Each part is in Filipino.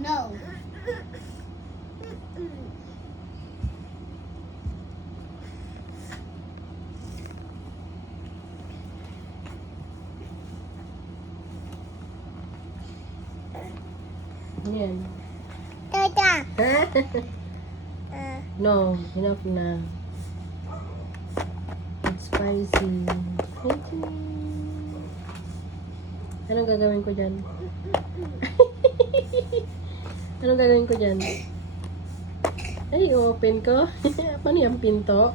no. Yan. Tata. No, enough na. It's spicy. Anong gagawin ko dyan? Anong gagawin ko dyan? Ay, open ko. Paano yung pinto?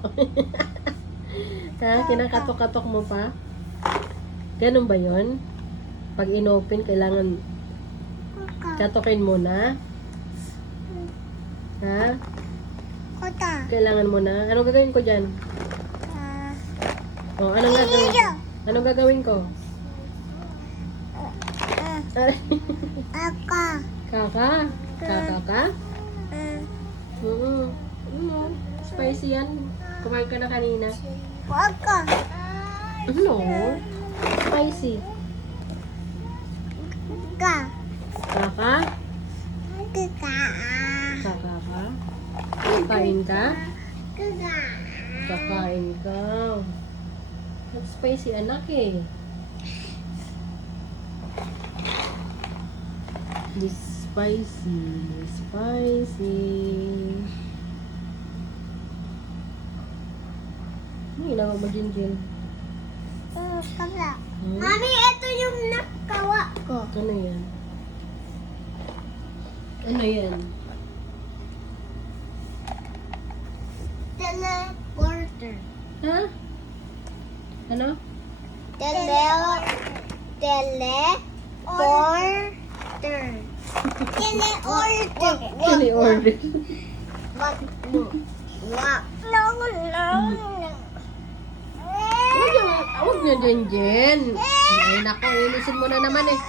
Ha? Kinakatok-katok mo pa? Ganun ba yun? Pag inopen, kailangan katokin mo na? Ha? Kota. Kailangan mo na? Anong gagawin ko dyan? Oh, anong gagawin ko? Anong gagawin ko? Aka. Kaka? Kaka ka? Oo. Ano? Spicy yan. Kumain ka na kanina. Aka. Ano? Spicy. Ka. Kaka? Kaka. Kaka ka? Kain ka? Kaka. Kakain ka. That's spicy anak eh. This spicy. Spicy. Ano ginagawa mo, Jinjin? Kala. Hmm? Mami, ito yung nakawa ko. Ano yan? Ano yan? Teleporter. Ha? Ano? Teleporter. Teleporter. Chili order. What? No. What? No, no, no. Huwag niya, Jinjin. Ay, nako, inisin mo na naman eh.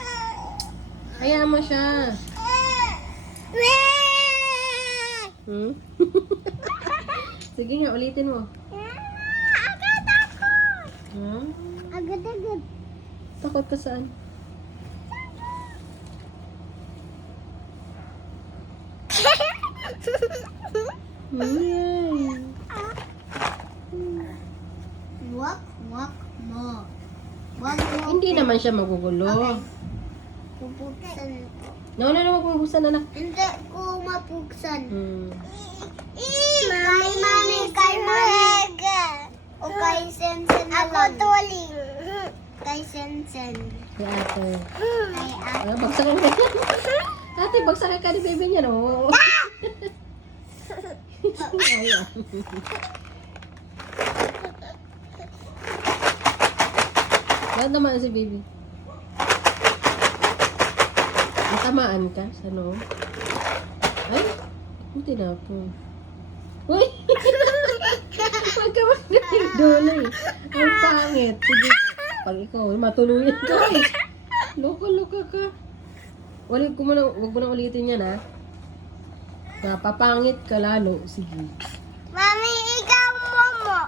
Hayaan mo siya. Hmm? Sige nga, ulitin mo. Agad ako. Ha? Agad. Takot ka saan? Yay! Wak mo. Wak mo. Hindi naman siya magugulo. Okay. Pupuksan ko. No, huwag mo husan anak. Hindi ko mapuksan. Hmm. Kay mami. O kay Sensen na lang. Ako tuling. Kay Sensen. Kay ate. Kay ate. Bagsakan ka niya. Ate, bagsakan ka ni baby niya, no? Ayan. Bakit naman si baby? Natamaan ka sa no? Ay, buti na po. Uy! Huwag ka magdolo eh. Ang pangit. Sige, pag ikaw, matuluyan ka eh. Loka ka. Huwag mo na ulitin yan ha. Napapangit ka lalo. Sige. Mami, ikaw mo.